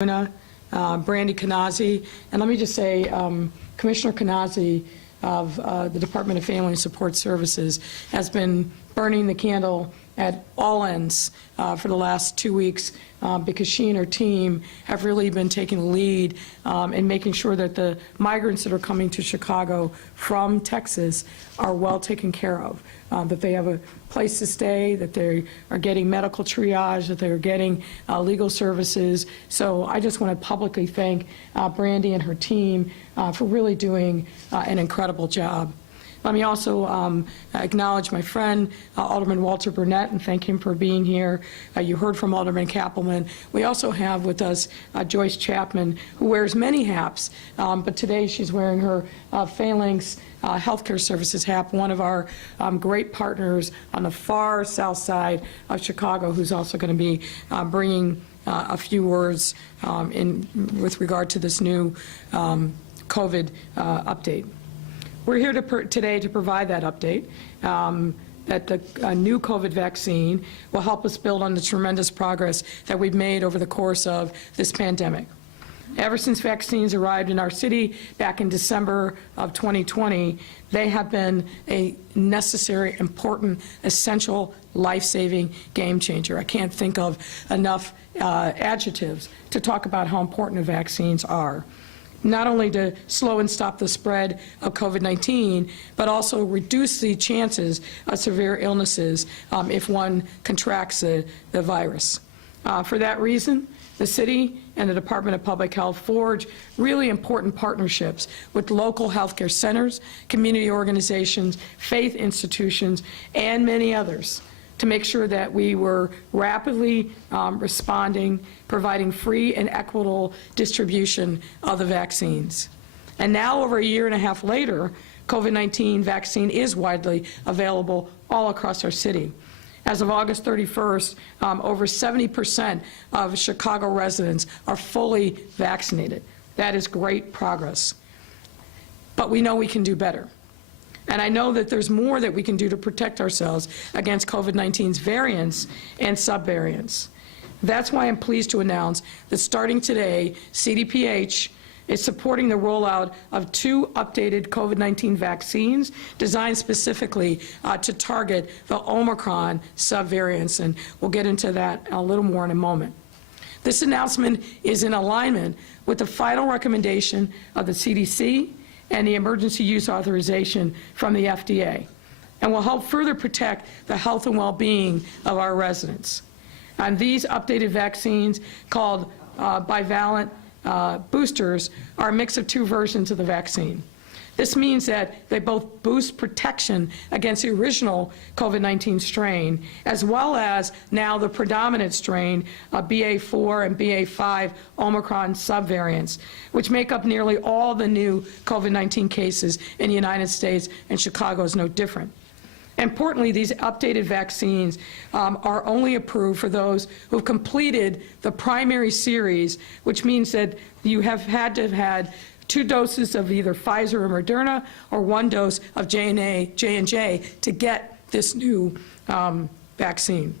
Brandy Kanazi, and let me just say, Commissioner Kanazi of the Department of Family and Support Services has been burning the candle at all ends for the last 2 weeks because she and her team have really been taking the lead in making sure that the migrants that are coming to Chicago from Texas are well taken care of, that they have a place to stay, that they are getting medical triage, that they are getting legal services. So I just want to publicly thank Brandy and her team for really doing an incredible job. Let me also acknowledge my friend, Alderman Walter Burnett, and thank him for being here. You heard from Alderman Kappelman. We also have with us Joyce Chapman, who wears many hats, but today she's wearing her Phalanx Healthcare Services hat, one of our great partners on the far south side of Chicago, who's also going to be bringing a few words with regard to this new COVID update. We're here today to provide that update, that the new COVID vaccine will help us build on the tremendous progress that we've made over the course of this pandemic. Ever since vaccines arrived in our city back in December of 2020, they have been a necessary, important, essential, life-saving game changer. I can't think of enough adjectives to talk about how important the vaccines are, not only to slow and stop the spread of COVID-19, but also reduce the chances of severe illnesses if one contracts the virus. For that reason, the city and the Department of Public Health forge really important partnerships with local healthcare centers, community organizations, faith institutions, and many others to make sure that we were rapidly responding, providing free and equitable distribution of the vaccines. And now, over a year and a half later, COVID-19 vaccine is widely available all across our city. As of August 31st, over 70% of Chicago residents are fully vaccinated. That is great progress. But we know we can do better. And I know that there's more that we can do to protect ourselves against COVID-19's variants and subvariants. That's why I'm pleased to announce that starting today, CDPH is supporting the rollout of 2 updated COVID-19 vaccines designed specifically to target the Omicron subvariants, and we'll get into that a little more in a moment. This announcement is in alignment with the final recommendation of the CDC and the emergency use authorization from the FDA, and will help further protect the health and well-being of our residents. And these updated vaccines, called bivalent boosters, are a mix of 2 versions of the vaccine. This means that they both boost protection against the original COVID-19 strain, as well as now the predominant strain of BA4 and BA5 Omicron subvariants, which make up nearly all the new COVID-19 cases in the United States, and Chicago is no different. Importantly, these updated vaccines are only approved for those who have completed the primary series, which means that you have had to have had 2 doses of either Pfizer or Moderna, or 1 dose of J&J to get this new vaccine.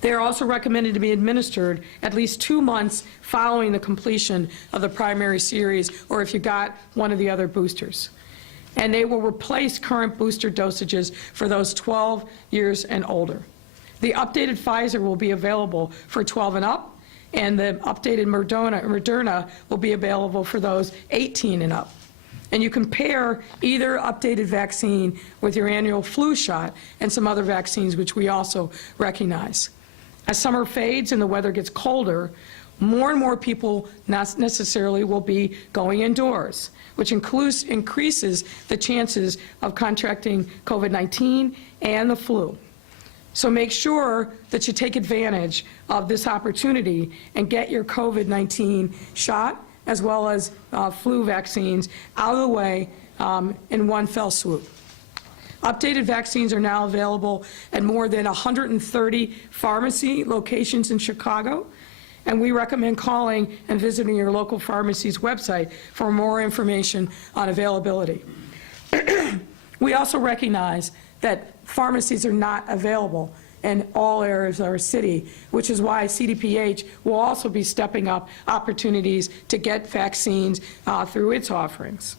They are also recommended to be administered at least 2 months following the completion of the primary series, or if you got one of the other boosters. And they will replace current booster dosages for those 12 years and older. The updated Pfizer will be available for 12 and up, and the updated Moderna will be available for those 18 and up. And you can pair either updated vaccine with your annual flu shot and some other vaccines which we also recognize. As summer fades and the weather gets colder, more and more people not necessarily will be going indoors, which increases the chances of contracting COVID-19 and the flu. So make sure that you take advantage of this opportunity and get your COVID-19 shot as well as flu vaccines out of the way in one fell swoop. Updated vaccines are now available at more than 130 pharmacy locations in Chicago, and we recommend calling and visiting your local pharmacy's website for more information on availability. We also recognize that pharmacies are not available in all areas of our city, which is why CDPH will also be stepping up opportunities to get vaccines through its offerings.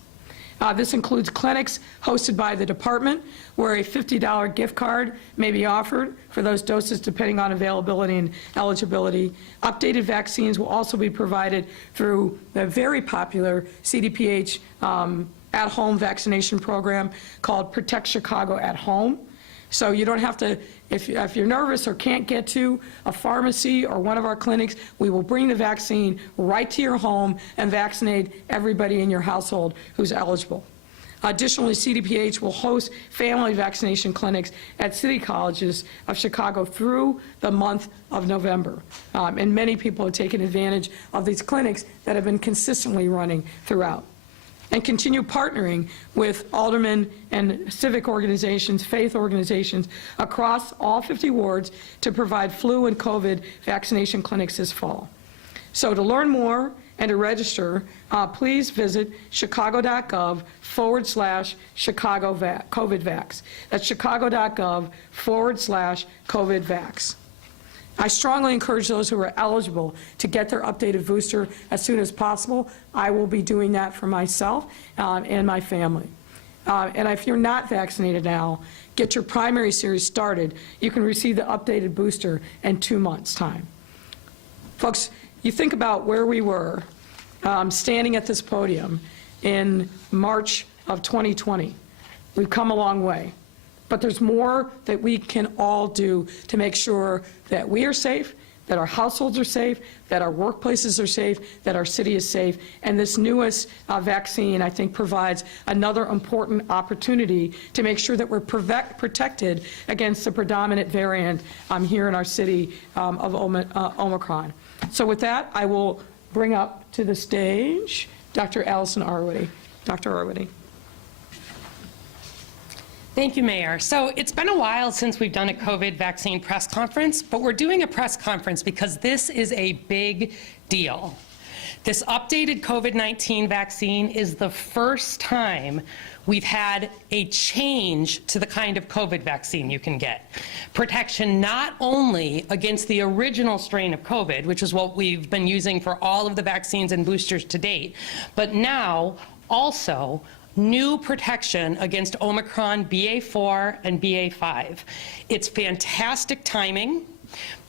This includes clinics hosted by the department where a $50 gift card may be offered for those doses depending on availability and eligibility. Updated vaccines will also be provided through the very popular CDPH at-home vaccination program called Protect Chicago at Home. So you don't have to, if you're nervous or can't get to a pharmacy or one of our clinics, we will bring the vaccine right to your home and vaccinate everybody in your household who's eligible. Additionally, CDPH will host family vaccination clinics at city colleges of Chicago through the month of November. And many people have taken advantage of these clinics that have been consistently running throughout. And continue partnering with aldermen and civic organizations, faith organizations across all 50 wards to provide flu and COVID vaccination clinics this fall. So to learn more and to register, please visit chicago.gov/Chicago COVID Vax. That's chicago.gov/COVID Vax. I strongly encourage those who are eligible to get their updated booster as soon as possible. I will be doing that for myself and my family. And if you're not vaccinated now, get your primary series started. You can receive the updated booster in 2 months' time. Folks, you think about where we were standing at this podium in March of 2020. We've come a long way. But there's more that we can all do to make sure that we are safe, that our households are safe, that our workplaces are safe, that our city is safe. And this newest vaccine, I think, provides another important opportunity to make sure that we're protected against the predominant variant here in our city of Omicron. So with that, I will bring up to the stage Dr. Allison Arwady. Dr. Arwady. Thank you, Mayor. So it's been a while since we've done a COVID vaccine press conference, but we're doing a press conference because this is a big deal. This updated COVID-19 vaccine is the first time we've had a change to the kind of COVID vaccine you can get. Protection not only against the original strain of COVID, which is what we've been using for all of the vaccines and boosters to date, but now also new protection against Omicron BA4 and BA5. It's fantastic timing.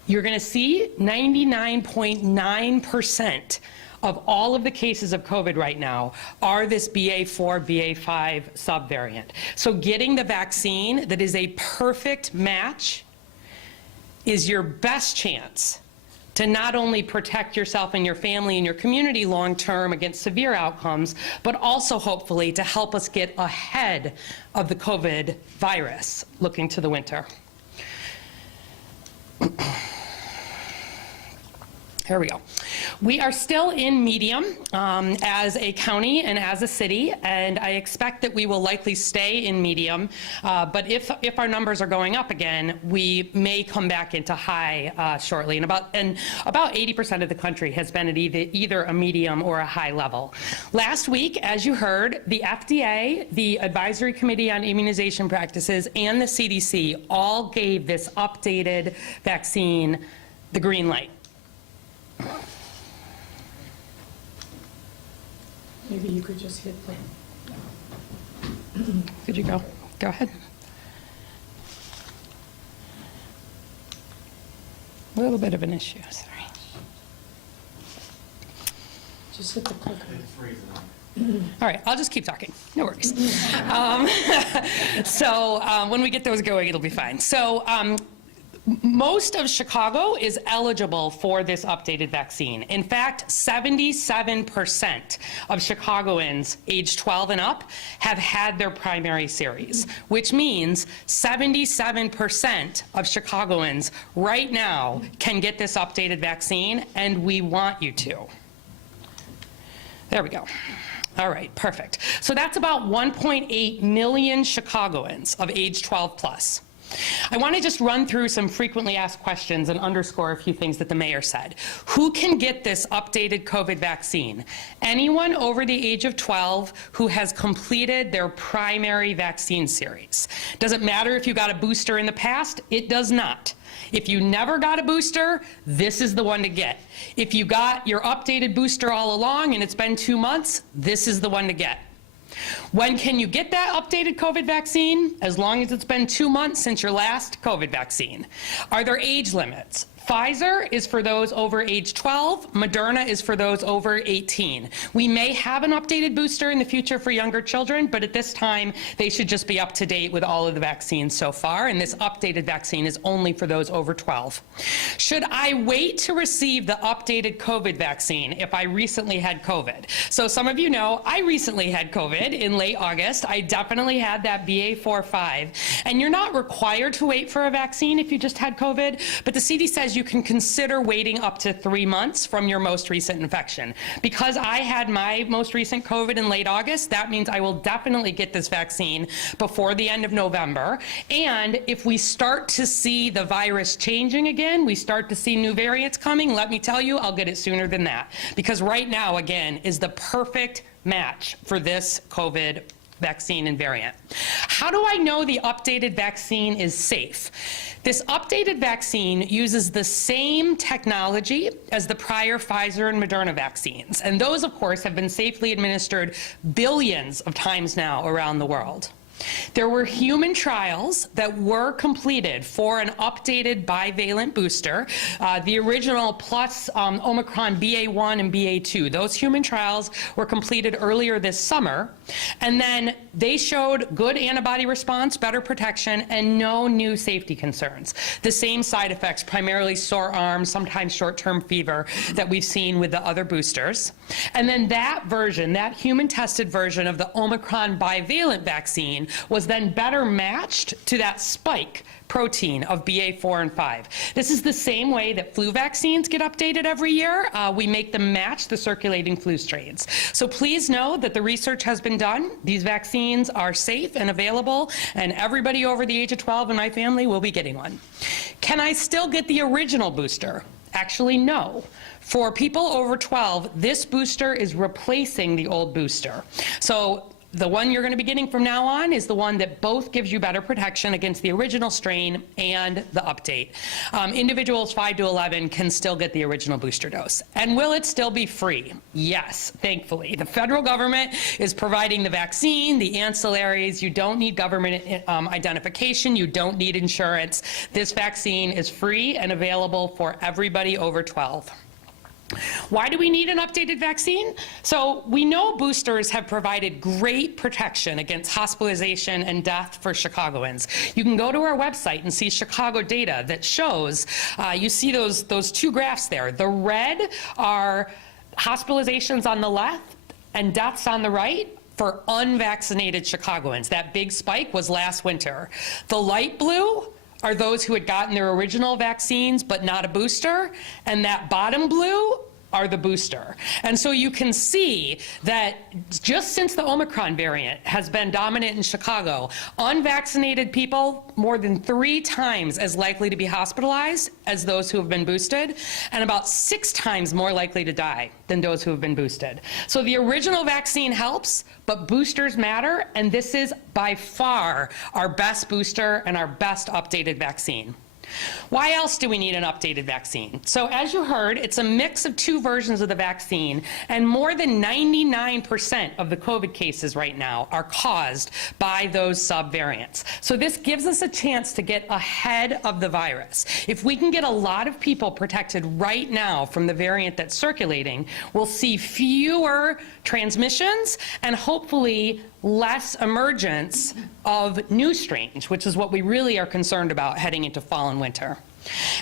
You're going to see 99.9% of all of the cases of COVID right now are this BA4, BA5 subvariant. So getting the vaccine that is a perfect match is your best chance to not only protect yourself and your family and your community long term against severe outcomes, but also hopefully to help us get ahead of the COVID virus looking to the winter. Here we go. We are still in medium as a county and as a city, and I expect that we will likely stay in medium, but if our numbers are going up again, we may come back into high shortly. And about 80% of the country has been at either a medium or a high level. Last week, as you heard, the FDA, the Advisory Committee on Immunization Practices, and the CDC all gave this updated vaccine the green light. Maybe you could just hit play. Could you go ahead? A little bit of an issue, sorry. Just hit the clicker. All right, I'll just keep talking, no worries. When we get those going, it'll be fine. Most of Chicago is eligible for this updated vaccine. In fact, 77% of Chicagoans age 12 and up have had their primary series, which means 77% of Chicagoans right now can get this updated vaccine, and we want you to. There we go. All right, perfect. So that's about 1.8 million Chicagoans of age 12 plus. I want to just run through some frequently asked questions and underscore a few things that the mayor said. Who can get this updated COVID vaccine? Anyone over the age of 12 who has completed their primary vaccine series. Doesn't matter if you got a booster in the past, it does not. If you never got a booster, this is the one to get. If you got your updated booster all along and it's been 2 months, this is the one to get. When can you get that updated COVID vaccine? As long as it's been 2 months since your last COVID vaccine. Are there age limits? Pfizer is for those over age 12. Moderna is for those over 18. We may have an updated booster in the future for younger children, but at this time, they should just be up to date with all of the vaccines so far, and this updated vaccine is only for those over 12. Should I wait to receive the updated COVID vaccine if I recently had COVID? So some of you know, I recently had COVID in late August. I definitely had that BA.4/5, and you're not required to wait for a vaccine if you just had COVID, but the CDC says you can consider waiting up to 3 months from your most recent infection. Because I had my most recent COVID in late August, that means I will definitely get this vaccine before the end of November. And if we start to see the virus changing again, we start to see new variants coming, let me tell you, I'll get it sooner than that. Because right now, again, is the perfect match for this COVID vaccine and variant. How do I know the updated vaccine is safe? This updated vaccine uses the same technology as the prior Pfizer and Moderna vaccines, and those, of course, have been safely administered billions of times now around the world. There were human trials that were completed for an updated bivalent booster, the original plus Omicron BA.1 and BA.2. Those human trials were completed earlier this summer, and then they showed good antibody response, better protection, and no new safety concerns. The same side effects, primarily sore arms, sometimes short-term fever, that we've seen with the other boosters. And then that version, that human-tested version of the Omicron bivalent vaccine was then better matched to that spike protein of BA.4 and 5. This is the same way that flu vaccines get updated every year. We make them match the circulating flu strains. So please know that the research has been done. These vaccines are safe and available, and everybody over the age of 12 in my family will be getting one. Can I still get the original booster? Actually, no. For people over 12, this booster is replacing the old booster. So the one you're going to be getting from now on is the one that both gives you better protection against the original strain and the update. Individuals 5 to 11 can still get the original booster dose. And will it still be free? Yes, thankfully. The federal government is providing the vaccine, the ancillaries. You don't need government identification. You don't need insurance. This vaccine is free and available for everybody over 12. Why do we need an updated vaccine? So we know boosters have provided great protection against hospitalization and death for Chicagoans. You can go to our website and see Chicago data that shows, you see those two graphs there. The red are hospitalizations on the left and deaths on the right for unvaccinated Chicagoans. That big spike was last winter. The light blue are those who had gotten their original vaccines but not a booster, and that bottom blue are the booster. And so you can see that just since the Omicron variant has been dominant in Chicago, unvaccinated people more than 3 times as likely to be hospitalized as those who have been boosted, and about 6 times more likely to die than those who have been boosted. So the original vaccine helps, but boosters matter, and this is by far our best booster and our best updated vaccine. Why else do we need an updated vaccine? So as you heard, it's a mix of 2 versions of the vaccine, and more than 99% of the COVID cases right now are caused by those subvariants. So this gives us a chance to get ahead of the virus. If we can get a lot of people protected right now from the variant that's circulating, we'll see fewer transmissions and hopefully less emergence of new strains, which is what we really are concerned about heading into fall and winter.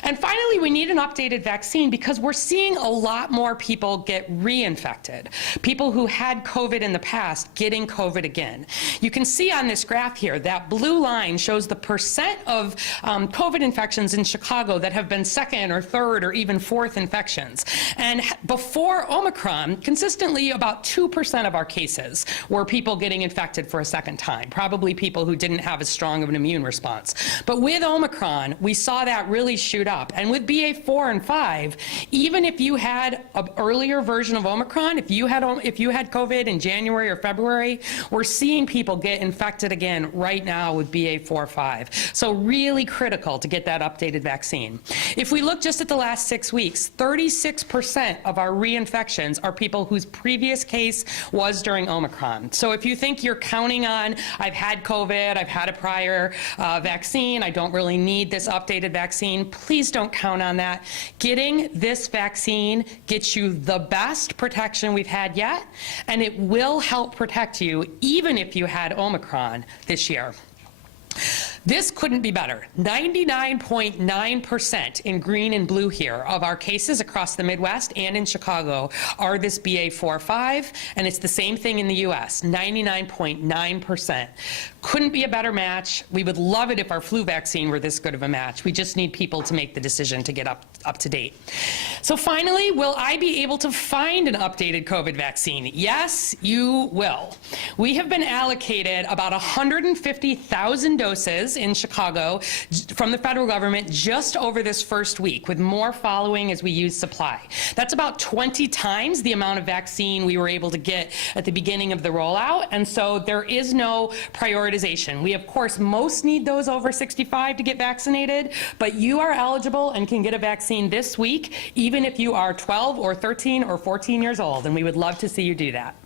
And finally, we need an updated vaccine because we're seeing a lot more people get reinfected. People who had COVID in the past getting COVID again. You can see on this graph here, that blue line shows the percent of COVID infections in Chicago that have been second or third or even fourth infections. And before Omicron, consistently about 2% of our cases were people getting infected for a second time, probably people who didn't have as strong of an immune response. But with Omicron, we saw that really shoot up. And with BA4 and 5, even if you had an earlier version of Omicron, if you had COVID in January or February, we're seeing people get infected again right now with BA4, 5. So really critical to get that updated vaccine. If we look just at the last 6 weeks, 36% of our reinfections are people whose previous case was during Omicron. So if you think you're counting on, I've had COVID, I've had a prior vaccine, I don't really need this updated vaccine, please don't count on that. Getting this vaccine gets you the best protection we've had yet, and it will help protect you even if you had Omicron this year. This couldn't be better. 99.9% in green and blue here of our cases across the Midwest and in Chicago are this BA4-5, and it's the same thing in the US, 99.9%. Couldn't be a better match. We would love it if our flu vaccine were this good of a match. We just need people to make the decision to get up to date. So finally, will I be able to find an updated COVID vaccine? Yes, you will. We have been allocated about 150,000 doses in Chicago from the federal government just over this first week, with more following as we use supply. That's about 20 times the amount of vaccine we were able to get at the beginning of the rollout, and so there is no prioritization. We, of course, most need those over 65 to get vaccinated, but you are eligible and can get a vaccine this week, even if you are 12 or 13 or 14 years old, and we would love to see you do that.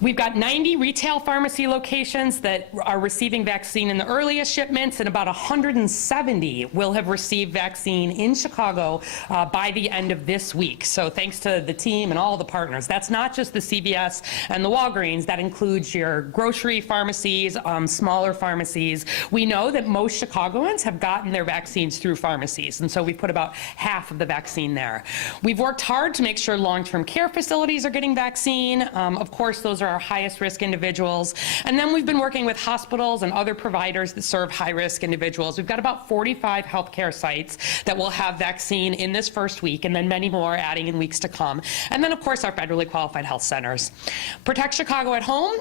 We've got 90 retail pharmacy locations that are receiving vaccine in the earliest shipments, and about 170 will have received vaccine in Chicago by the end of this week. So thanks to the team and all the partners. That's not just the CVS and the Walgreens. That includes your grocery pharmacies, smaller pharmacies. We know that most Chicagoans have gotten their vaccines through pharmacies, and so we put about half of the vaccine there. We've worked hard to make sure long-term care facilities are getting vaccine. Of course, those are our highest risk individuals. And then we've been working with hospitals and other providers that serve high risk individuals. We've got about 45 healthcare sites that will have vaccine in this first week, and then many more adding in weeks to come. And then, of course, our federally qualified health centers. Protect Chicago at Home.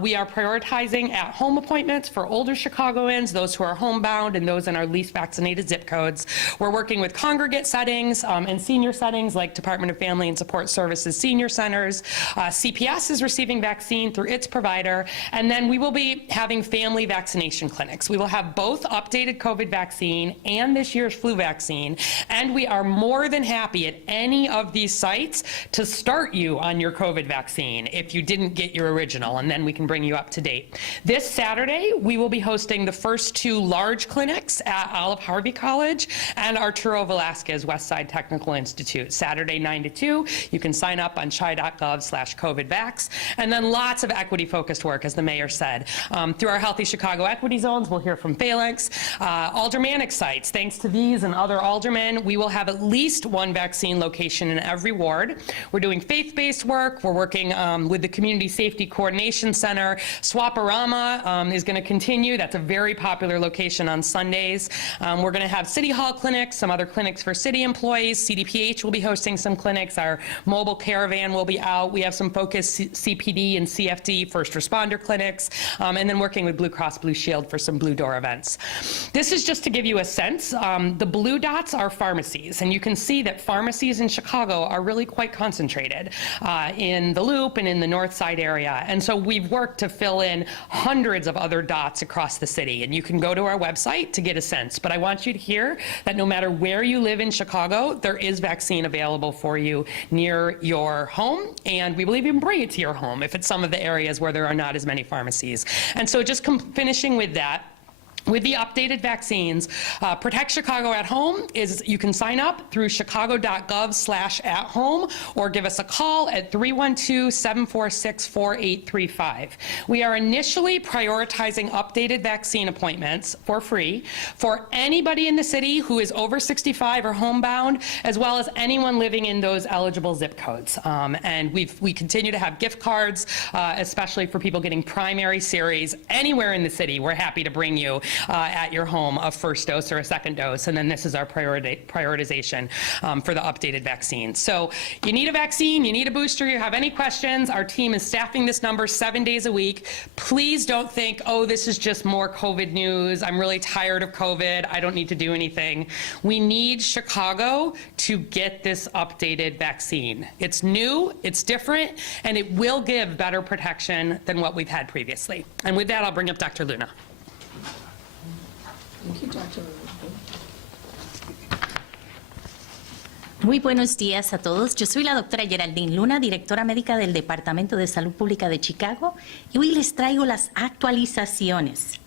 We are prioritizing at-home appointments for older Chicagoans, those who are homebound, and those in our least vaccinated zip codes. We're working with congregate settings and senior settings like Department of Family and Support Services senior centers. CPS is receiving vaccine through its provider, and then we will be having family vaccination clinics. We will have both updated COVID vaccine and this year's flu vaccine, and we are more than happy at any of these sites to start you on your COVID vaccine if you didn't get your original, and then we can bring you up to date. This Saturday, we will be hosting the first 2 large clinics at Olive Harvey College and Arturo Velasquez Westside Technical Institute, Saturday 9 to 2. You can sign up on chi.gov/COVIDvax, and then lots of equity-focused work, as the mayor said. Through our Healthy Chicago Equity Zones, we'll hear from Phalanx. Aldermanic sites, thanks to these and other aldermen, we will have at least 1 vaccine location in every ward. We're doing faith-based work. We're working with the Community Safety Coordination Center. Swaparama is going to continue. That's a very popular location on Sundays. We're going to have City Hall clinics, some other clinics for city employees. CDPH will be hosting some clinics. Our mobile caravan will be out. We have some focused CPD and CFD first responder clinics, and then working with Blue Cross Blue Shield for some Blue Door events. This is just to give you a sense. The blue dots are pharmacies, and you can see that pharmacies in Chicago are really quite concentrated in the Loop and in the North Side area. And so we've worked to fill in hundreds of other dots across the city, and you can go to our website to get a sense. But I want you to hear that no matter where you live in Chicago, there is vaccine available for you near your home, and we believe you can bring it to your home if it's some of the areas where there are not as many pharmacies. And so just finishing with that, With the updated vaccines, Protect Chicago at Home is, you can sign up through chicago.gov/at-home or give us a call at 312-746-4835. We are initially prioritizing updated vaccine appointments for free for anybody in the city who is over 65 or homebound, as well as anyone living in those eligible zip codes. And we continue to have gift cards, especially for people getting primary series anywhere in the city. We're happy to bring you at your home a first dose or a second dose, and then this is our prioritization for the updated vaccine. So you need a vaccine, you need a booster, you have any questions, our team is staffing this number 7 days a week. Please don't think, oh, this is just more COVID news, I'm really tired of COVID, I don't need to do anything. We need Chicago to get this updated vaccine. It's new, it's different, and it will give better protection than what we've had previously. And with that, I'll bring up Dr. Luna. Thank you, Dr. Muy buenos días a todos. Yo soy la doctora Geraldine Luna, directora médica del Departamento de Salud Pública de Chicago, y hoy les traigo las actualizaciones.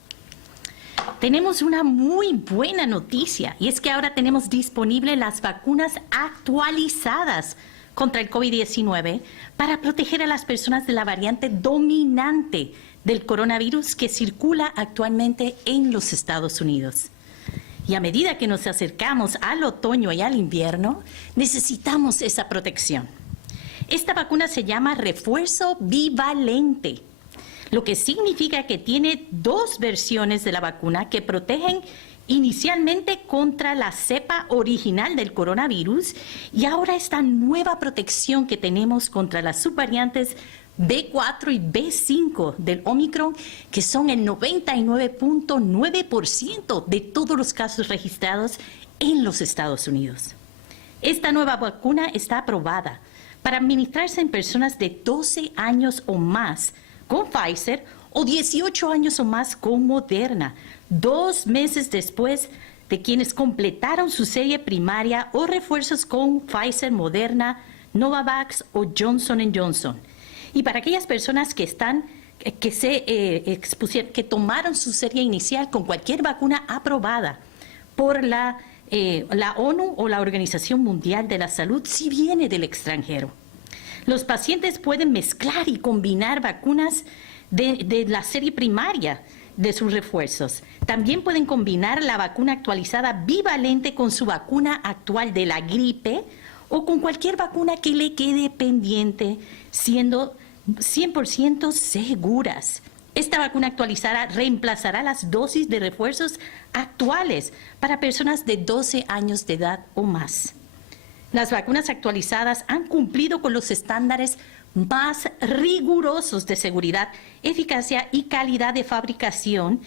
Tenemos una muy buena noticia, y es que ahora tenemos disponibles las vacunas actualizadas contra el COVID-19 para proteger a las personas de la variante dominante del coronavirus que circula actualmente en los Estados Unidos. Y a medida que nos acercamos al otoño y al invierno, necesitamos esa protección. Esta vacuna se llama refuerzo bivalente, lo que significa que tiene dos versiones de la vacuna que protegen inicialmente contra la cepa original del coronavirus y ahora esta nueva protección que tenemos contra las subvariantes B4 y B5 del Omicron, que son el 99.9% de todos los casos registrados en los Estados Unidos. Esta nueva vacuna está aprobada para administrarse en personas de 12 años o más con Pfizer o 18 años o más con Moderna, 2 meses después de quienes completaron su serie primaria o refuerzos con Pfizer, Moderna, Novavax o Johnson & Johnson. Y para aquellas personas que tomaron su serie inicial con cualquier vacuna aprobada por la ONU o la Organización Mundial de la Salud, si viene del extranjero. Los pacientes pueden mezclar y combinar vacunas de la serie primaria de sus refuerzos. También pueden combinar la vacuna actualizada bivalente con su vacuna actual de la gripe o con cualquier vacuna que le quede pendiente, siendo 100% seguras. Esta vacuna actualizada reemplazará las dosis de refuerzos actuales para personas de 12 años de edad o más. Las vacunas actualizadas han cumplido con los estándares más rigurosos de seguridad, eficacia y calidad de fabricación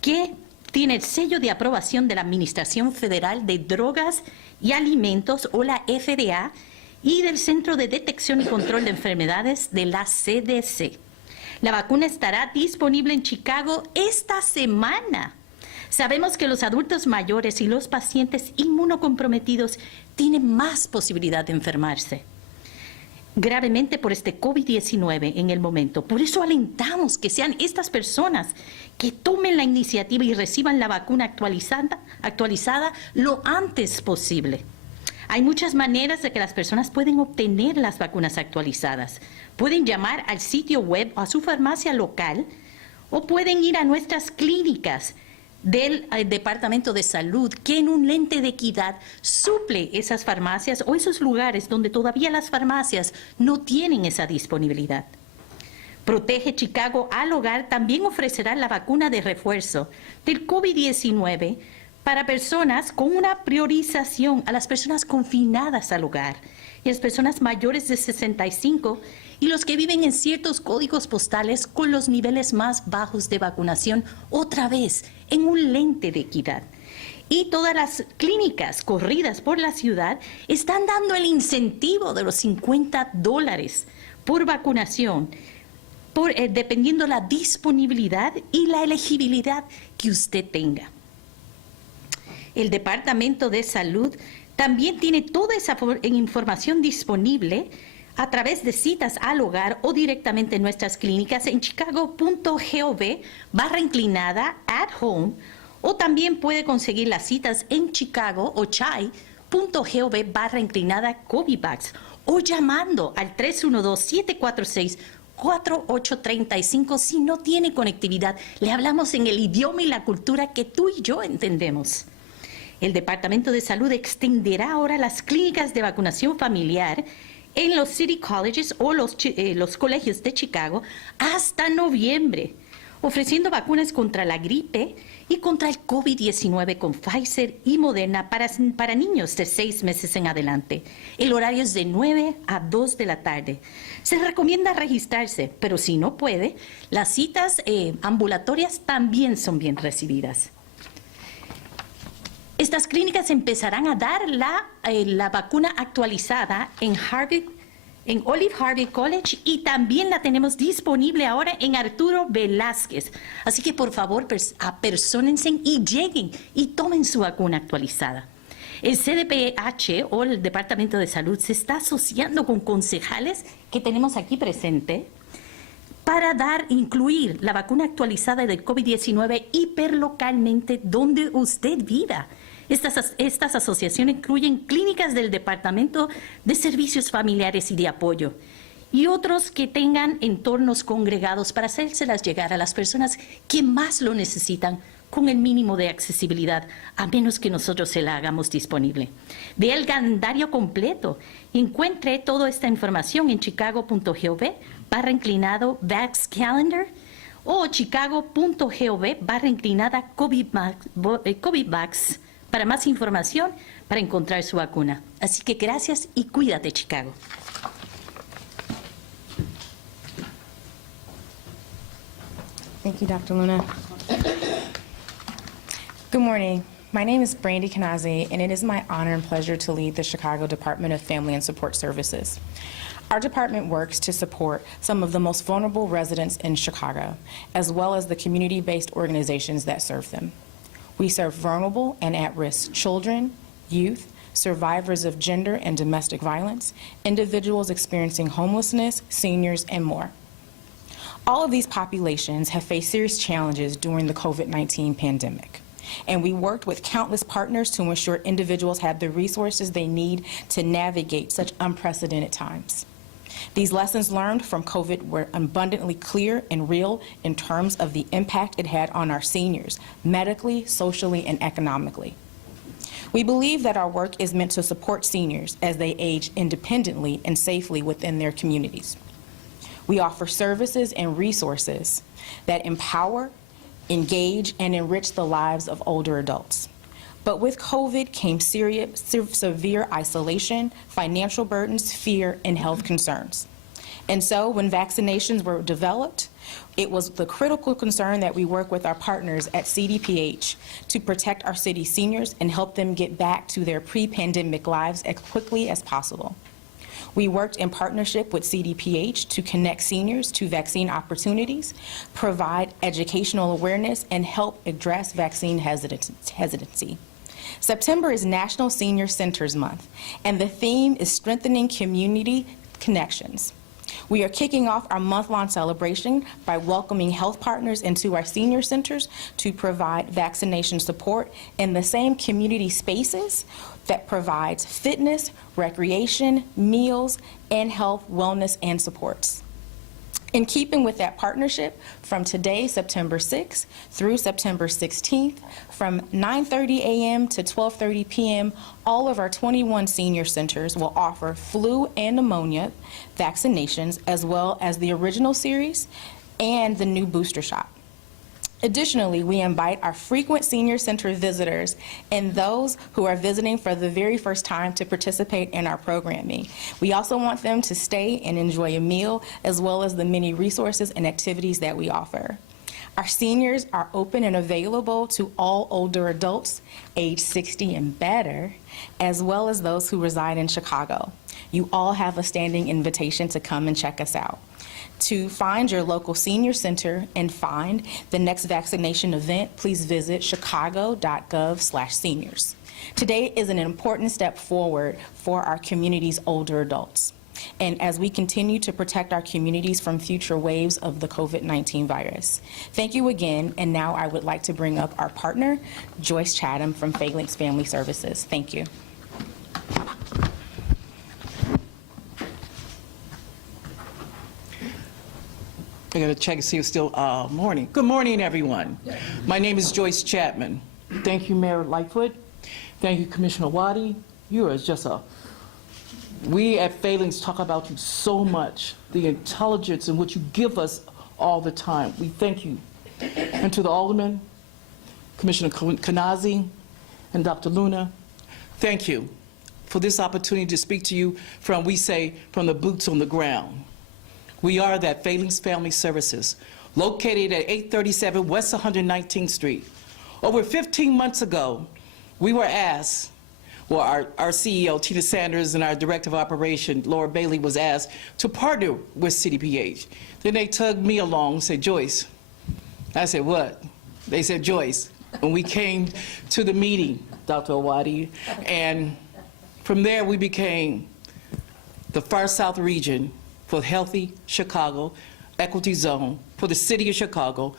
que tiene el sello de aprobación de la Administración Federal de Drogas y Alimentos o la FDA y del Centro de Detección y Control de Enfermedades de la CDC. La vacuna estará disponible en Chicago esta semana. Sabemos que los adultos mayores y los pacientes inmunocomprometidos tienen más posibilidad de enfermarse gravemente por este COVID-19 en el momento. Por eso alentamos que sean estas personas que tomen la iniciativa y reciban la vacuna actualizada lo antes posible. Hay muchas maneras de que las personas pueden obtener las vacunas actualizadas. Pueden llamar al sitio web o a su farmacia local o pueden ir a nuestras clínicas del Departamento de Salud, que en un lente de equidad suple esas farmacias o esos lugares donde todavía las farmacias no tienen esa disponibilidad. Protege Chicago al Hogar también ofrecerá la vacuna de refuerzo del COVID-19 para personas con una priorización a las personas confinadas al hogar y las personas mayores de 65 y los que viven en ciertos códigos postales con los niveles más bajos de vacunación, otra vez en un lente de equidad. Y todas las clínicas corridas por la ciudad están dando el incentivo de los $50 por vacunación, dependiendo la disponibilidad y la elegibilidad que usted tenga. El Departamento de Salud también tiene toda esa información disponible a través de citas al hogar o directamente en nuestras clínicas en chicago.gov/@home O también puede conseguir las citas en Chicago o chai.gov/COVID-vax o llamando al 312-746-4835 si no tiene conectividad. Le hablamos en el idioma y la cultura que tú y yo entendemos. El Departamento de Salud extenderá ahora las clínicas de vacunación familiar en los City Colleges o los colegios de Chicago hasta noviembre, ofreciendo vacunas contra la gripe y contra el COVID-19 con Pfizer y Moderna para niños de 6 meses en adelante. El horario es de 9 a 2 de la tarde. Se recomienda registrarse, pero si no puede, las citas ambulatorias también son bien recibidas. Estas clínicas empezarán a dar la vacuna actualizada en Olive Harvey College y también la tenemos disponible ahora en Arturo Velázquez. Así que por favor, apersónense y lleguen y tomen su vacuna actualizada. El CDPH o el Departamento de Salud se está asociando con concejales que tenemos aquí presentes para incluir la vacuna actualizada del COVID-19 hiperlocalmente donde usted viva. Estas asociaciones incluyen clínicas del Departamento de Servicios Familiares y de Apoyo y otros que tengan entornos congregados para hacérselas llegar a las personas que más lo necesitan con el mínimo de accesibilidad, a menos que nosotros se la hagamos disponible. Vea el calendario completo. Encuentre toda esta información en chicago.gov/Vax Calendar o chicago.gov/COVID-Vax para más información, para encontrar su vacuna. Así que gracias y cuídate, Chicago. Thank you, Dr. Luna. Good morning. My name is Brandy Kanazi, and it is my honor and pleasure to lead the Chicago Department of Family and Support Services. Our department works to support some of the most vulnerable residents in Chicago, as well as the community-based organizations that serve them. We serve vulnerable and at-risk children, youth, survivors of gender and domestic violence, individuals experiencing homelessness, seniors, and more. All of these populations have faced serious challenges during the COVID-19 pandemic, and we worked with countless partners to ensure individuals had the resources they need to navigate such unprecedented times. These lessons learned from COVID were abundantly clear and real in terms of the impact it had on our seniors, medically, socially, and economically. We believe that our work is meant to support seniors as they age independently and safely within their communities. We offer services and resources that empower, engage, and enrich the lives of older adults. But with COVID came severe isolation, financial burdens, fear, and health concerns. And so when vaccinations were developed, it was the critical concern that we work with our partners at CDPH to protect our city seniors and help them get back to their pre-pandemic lives as quickly as possible. We worked in partnership with CDPH to connect seniors to vaccine opportunities, provide educational awareness, and help address vaccine hesitancy. September is National Senior Centers Month, and the theme is strengthening community connections. We are kicking off our month-long celebration by welcoming health partners into our senior centers to provide vaccination support in the same community spaces that provides fitness, recreation, meals, and health, wellness, and supports. In keeping with that partnership, from today, September 6th, through September 16th, from 9:30 a.m. to 12:30 p.m., all of our 21 senior centers will offer flu and pneumonia vaccinations, as well as the original series and the new booster shot. Additionally, we invite our frequent senior center visitors and those who are visiting for the very first time to participate in our programming. We also want them to stay and enjoy a meal, as well as the many resources and activities that we offer. Our seniors are open and available to all older adults, age 60 and better, as well as those who reside in Chicago. You all have a standing invitation to come and check us out. To find your local senior center and find the next vaccination event, please visit chicago.gov/seniors. Today is an important step forward for our community's older adults. and as we continue to protect our communities from future waves of the COVID-19 virus. Thank you again, and now I would like to bring up our partner, Joyce Chatham from Phalanx Family Services. Thank you. I gotta check and see if it's still morning. Good morning, everyone. My name is Joyce Chapman. Thank you, Mayor Lightfoot. Thank you, Commissioner Arwady. You are just we at Phalanx talk about you so much, the intelligence in which you give us all the time. We thank you. And to the Alderman, Commissioner Kanazi, and Dr. Luna, thank you for this opportunity to speak to you from, we say, from the boots on the ground. We are that Phalanx Family Services, located at 837 West 119th Street. Over 15 months ago, we were asked, well, our CEO, Tina Sanders, and our Director of Operation, Laura Bailey, was asked to partner with CDPH. Then they tugged me along and said, Joyce. I said, what? They said, Joyce. And we came to the meeting, Dr. Arwady, and from there we became the Far South region for Healthy Chicago, Equity Zone, for the City of Chicago,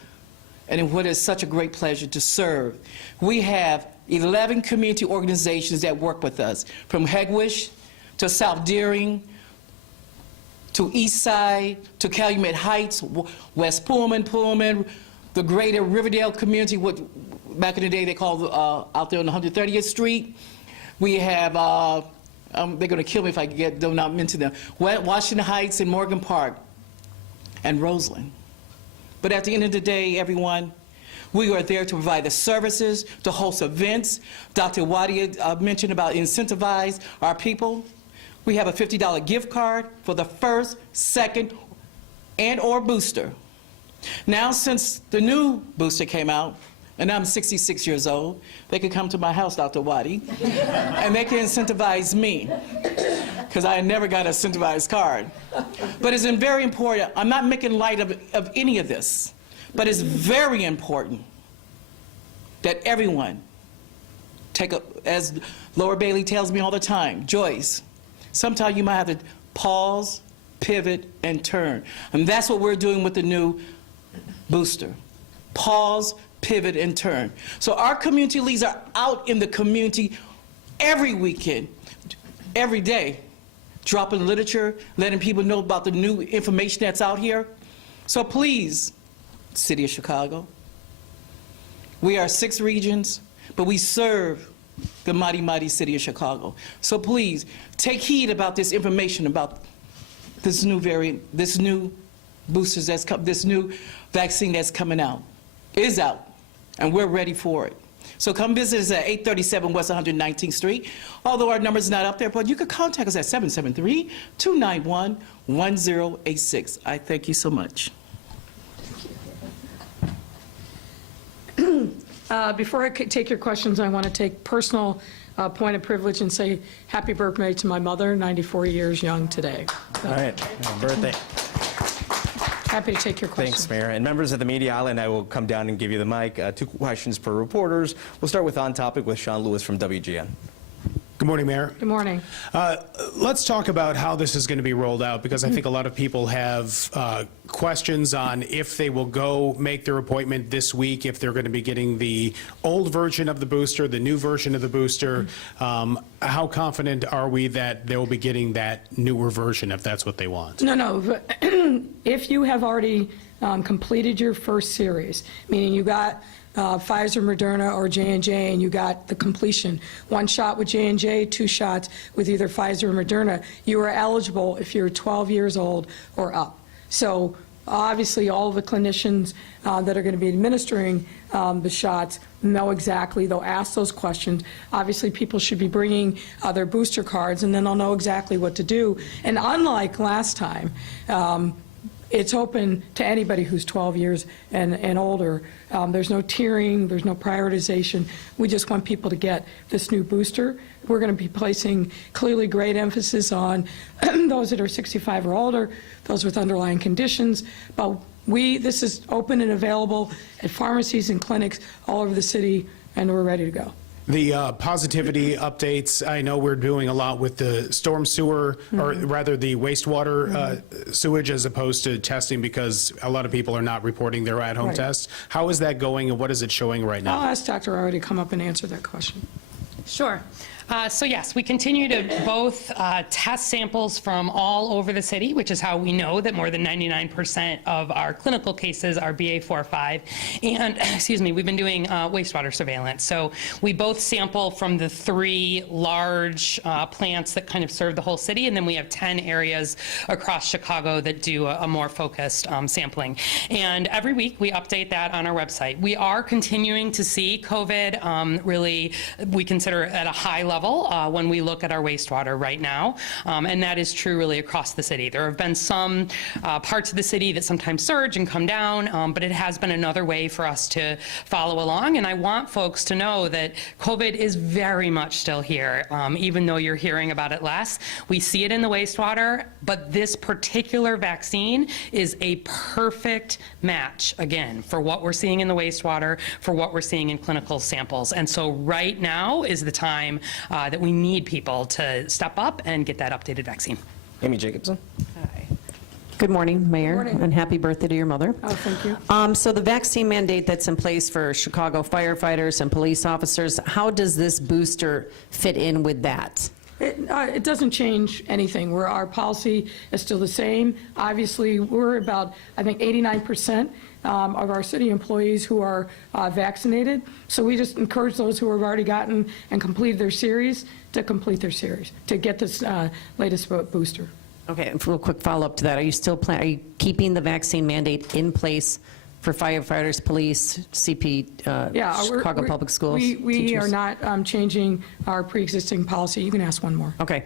and in what is such a great pleasure to serve. We have 11 community organizations that work with us, from Hegwish to South Deering, to East Side, to Calumet Heights, West Pullman, the greater Riverdale community, what back in the day they called out there on 130th Street. We have they're going to kill me if I do not mention them. Washington Heights and Morgan Park and Roseland. But at the end of the day, everyone, we are there to provide the services, to host events. Dr. Arwady mentioned about incentivize our people. We have a $50 gift card for the first, second, and or booster. Now, since the new booster came out, and I'm 66 years old, they could come to my house, Dr. Arwady, and they can incentivize me, because I never got an incentivized card. But it's very important. I'm not making light of any of this, but it's very important that everyone take a, as Laura Bailey tells me all the time, Joyce, sometimes you might have to pause, pivot, and turn. And that's what we're doing with the new booster. Pause, pivot, and turn. So our community leaders are out in the community every weekend, every day, dropping literature, letting people know about the new information that's out here. So please, City of Chicago, we are 6 regions, but we serve the mighty, mighty City of Chicago. So please, take heed about this information about this new variant, this new boosters that's this new vaccine that's coming out. It is out, and we're ready for it. So come visit us at 837 West 119th Street. Although our number's not up there, but you can contact us at 773-291-1086. I thank you so much. Before I take your questions, I want to take personal point of privilege and say happy birthday to my mother, 94 years young today. All right, happy birthday. Happy to take your questions. Thanks, Mayor. And members of the media island, I will come down and give you the mic. 2 questions per reporters. We'll start with On Topic with Sean Lewis from WGN. Good morning, Mayor. Good morning. Let's talk about how this is going to be rolled out, because I think a lot of people have questions on if they will go make their appointment this week, if they're going to be getting the old version of the booster, the new version of the booster. How confident are we that they will be getting that newer version if that's what they want? No. If you have already completed your first series, meaning you got Pfizer, Moderna, or J&J, and you got the completion, 1 shot with J&J, 2 shots with either Pfizer or Moderna, you are eligible if you're 12 years old or up. So obviously all of the clinicians that are going to be administering the shots know exactly, they'll ask those questions. Obviously people should be bringing their booster cards, and then they'll know exactly what to do. And unlike last time, it's open to anybody who's 12 years and older. There's no tiering, there's no prioritization. We just want people to get this new booster. We're going to be placing clearly great emphasis on those that are 65 or older, those with underlying conditions. But this is open and available at pharmacies and clinics all over the city, and we're ready to go. The positivity updates, I know we're doing a lot with the storm sewer, or rather the wastewater sewage as opposed to testing, because a lot of people are not reporting their at-home Right. tests. How is that going and what is it showing right I'll now? ask Dr. Arwady to come up and answer that question. Sure. So yes, we continue to both test samples from all over the city, which is how we know that more than 99% of our clinical cases are BA4-5. And, excuse me, we've been doing wastewater surveillance. So we both sample from the 3 large plants that kind of serve the whole city, and then we have 10 areas across Chicago that do a more focused sampling. And every week we update that on our website. We are continuing to see COVID really, we consider at a high level when we look at our wastewater right now, and that is true really across the city. There have been some parts of the city that sometimes surge and come down, but it has been another way for us to follow along, and I want folks to know that COVID is very much still here, even though you're hearing about it less. We see it in the wastewater, but this particular vaccine is a perfect match, again, for what we're seeing in the wastewater, for what we're seeing in clinical samples. And so right now is the time that we need people to step up and get that updated vaccine. Amy Jacobson. Good morning, Mayor, Morning. and happy birthday to your mother. Oh, thank you. So the vaccine mandate that's in place for Chicago firefighters and police officers, how does this booster fit in with that? It doesn't change anything. Our policy is still the same. Obviously, we're about, I think, 89% of our city employees who are vaccinated. So we just encourage those who have already gotten and completed their series to complete their series, to get this latest booster. Okay, and for a real quick follow-up to that, are you keeping the vaccine mandate in place for firefighters, police, CP, Chicago Public Schools? We are teachers? not changing our pre-existing policy. You can ask one more. Okay.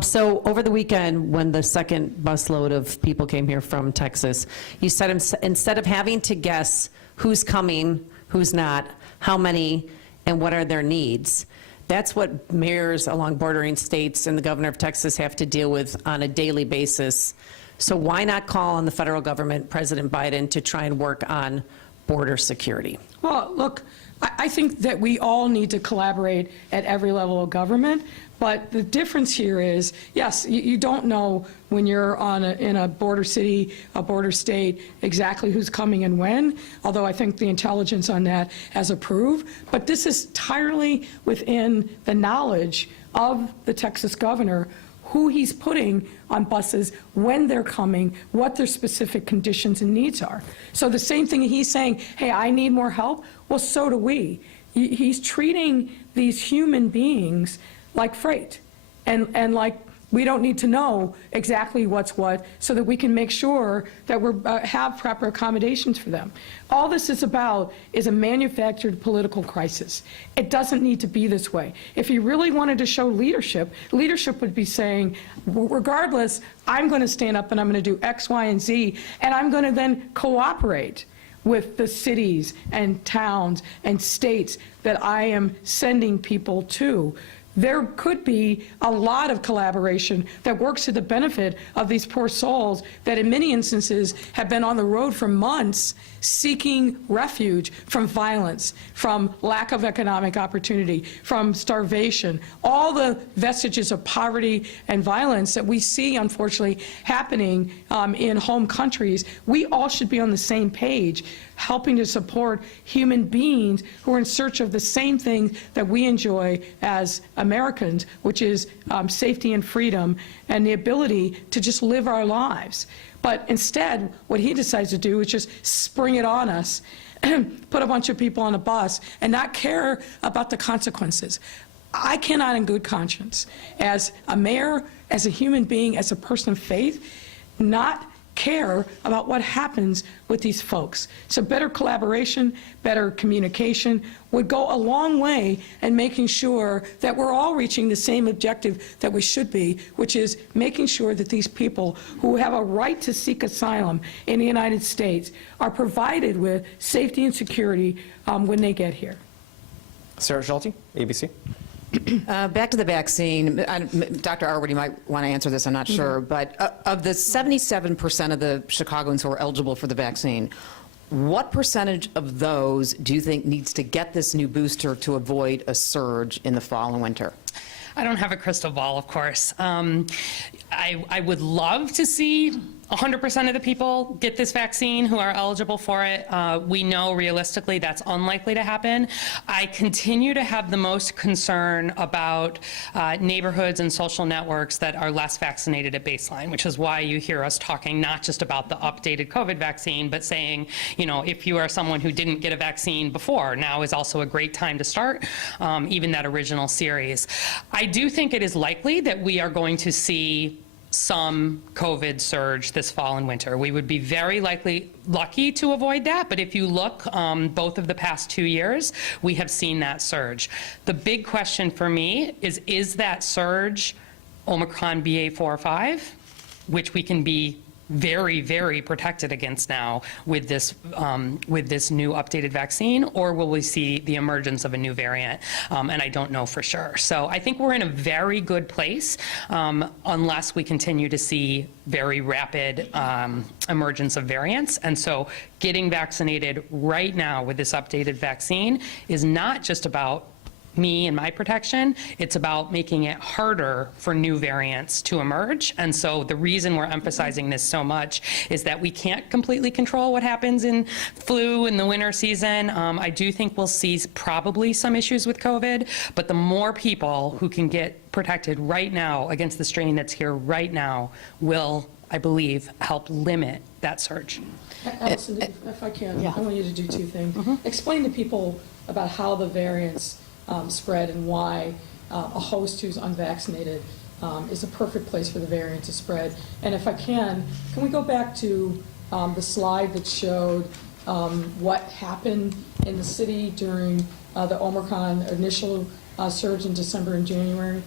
So over the weekend, when the second busload of people came here from Texas, you said instead of having to guess who's coming, who's not, how many, and what are their needs, that's what mayors along bordering states and the governor of Texas have to deal with on a daily basis. So why not call on the federal government, President Biden, to try and work on border security? Well, look, I think that we all need to collaborate at every level of government, but the difference here is, yes, you don't know when you're in a border city, a border state, exactly who's coming and when, although I think the intelligence on that has improved, but this is entirely within the knowledge of the Texas governor, who he's putting on buses, when they're coming, what their specific conditions and needs are. So the same thing he's saying, hey, I need more help, well, so do we. He's treating these human beings like freight, and like we don't need to know exactly what's what so that we can make sure that we have proper accommodations for them. All this is about is a manufactured political crisis. It doesn't need to be this way. If you really wanted to show leadership, leadership would be saying, regardless, I'm going to stand up and I'm going to do X, Y, and Z, and I'm going to then cooperate with the cities and towns and states that I am sending people to. There could be a lot of collaboration that works to the benefit of these poor souls that in many instances have been on the road for months seeking refuge from violence, from lack of economic opportunity, from starvation, all the vestiges of poverty and violence that we see, unfortunately, happening in home countries. We all should be on the same page, helping to support human beings who are in search of the same thing that we enjoy as Americans, which is safety and freedom and the ability to just live our lives. But instead, what he decides to do is just spring it on us, put a bunch of people on a bus, and not care about the consequences. I cannot in good conscience, as a mayor, as a human being, as a person of faith, not care about what happens with these folks. So better collaboration, better communication would go a long way in making sure that we're all reaching the same objective that we should be, which is making sure that these people who have a right to seek asylum in the United States are provided with safety and security when they get here. Sarah Schulte, ABC. Back to the vaccine. Dr. Arwady might want to answer this, I'm not sure. But of the 77% of the Chicagoans who are eligible for the vaccine, What percentage of those do you think needs to get this new booster to avoid a surge in the fall and winter? I don't have a crystal ball, of course. I would love to see 100% of the people get this vaccine who are eligible for it. We know realistically that's unlikely to happen. I continue to have the most concern about neighborhoods and social networks that are less vaccinated at baseline, which is why you hear us talking not just about the updated COVID vaccine, but saying, you know, if you are someone who didn't get a vaccine before, now is also a great time to start, even that original series. I do think it is likely that we are going to see some COVID surge this fall and winter. We would be very lucky to avoid that, but if you look both of the past 2 years, we have seen that surge. The big question for me is that surge Omicron BA.4 or 5, which we can be very, very protected against now with this new updated vaccine, or will we see the emergence of a new variant? And I don't know for sure. So I think we're in a very good place unless we continue to see very rapid emergence of variants. And so getting vaccinated right now with this updated vaccine is not just about me and my protection, it's about making it harder for new variants to emerge. And so the reason we're emphasizing this so much is that we can't completely control what happens in flu in the winter season. I do think we'll see probably some issues with COVID, but the more people who can get protected right now against the strain that's here right now will, I believe, help limit that surge. Allison, if I can, I want you to do two things. Explain to people about how the variants spread and why a host who's unvaccinated is a perfect place for the variant to spread. And if I can we go back to the slide that showed what happened in the city during the Omicron initial surge in December and January?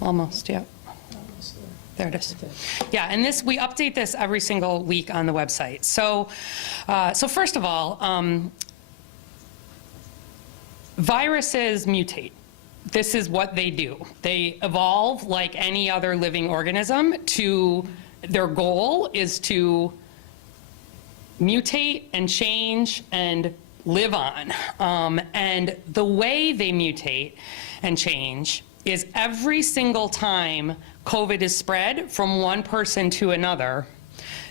Almost, yeah. There it is. Yeah, and this, we update this every single week on the website. So, first of all, viruses mutate. This is what they do. They evolve like any other living organism their goal is to mutate and change and live on. And the way they mutate and change is every single time COVID is spread from one person to another,